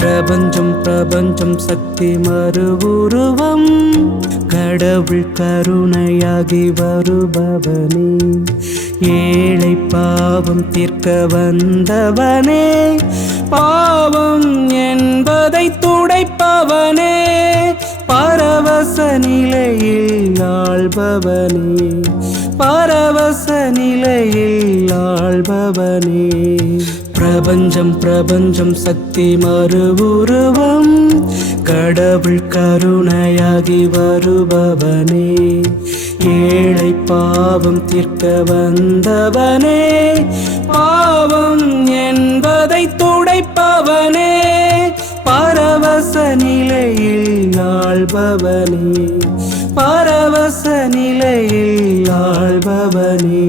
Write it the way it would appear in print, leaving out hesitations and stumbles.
பிரபஞ்சம் பிரபஞ்சம் சக்தி மறுவுருவம் கடவுள் கருணையாகி வருபவனே ஏழை பாவம் தீர்க்க வந்தவனே பாவம் என்பதை துடைப்பவனே பரவச நிலையில் ஆள்பவனே பரவச நிலையில் ஆள்பவனே பிரபஞ்சம் பிரபஞ்சம் சக்தி மறுவுருவம் கடவுள் கருணையாகி வருபவனே ஏழை பாவம் தீர்க்க வந்தவனே பாவம் என்பதை துடைப்பவனே பரவச நிலையில் ஆள்பவனே பரவச நிலையில் ஆள்பவனே